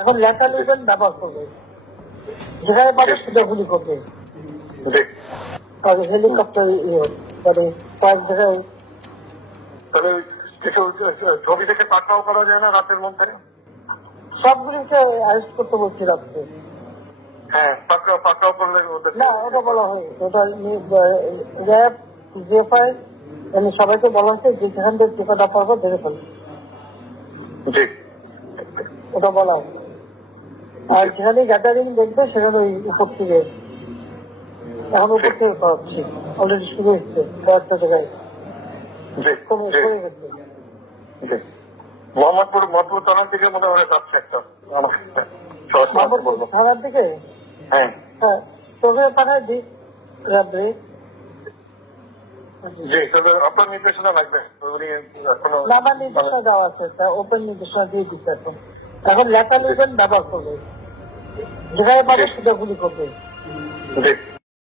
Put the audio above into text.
এখন লেখা লিখবেন ব্যবহার করবে যেখানে পাবে সেটা গুলি করবে। আর হেলিকপ্টার ইয়ে মানে কয়েক জায়গায় তাহলে কিছু ছবি থেকে পাঠাও করা যায় না রাতের মধ্যে? সবগুলিকে অ্যারেস্ট করতে বলছি রাত্রে। হ্যাঁ পাকড়াও পাকড়াও করলে ওদের না বলা হয়নি ওটা র্যাব জিএফআই এমনি সবাইকে বলা হচ্ছে যে যেখান থেকে টিকাটা পারব ধরে ফেলবে। জি। ওটা বলা হয়। আর যেখানে গ্যাদারিং দেখবে সেখানে ওই উপর থেকে এখন উপর থেকে করাচ্ছি অলরেডি শুরু হচ্ছে কয়েকটা জায়গায়। মোহাম্মদপুর মধুপুর থানার দিকে মনে হয় যাচ্ছে একটা। থানার দিকে? হ্যাঁ। হ্যাঁ পাঠাই দিই আপনার নির্দেশনা লাগবে। নির্দেশনা দেওয়া আছে ওপেন নির্দেশনা দিয়ে দিচ্ছে এখন। এখন লেখা লিখবেন ব্যবহার করবে। যেখানে পাবে সেটা গুলি করবে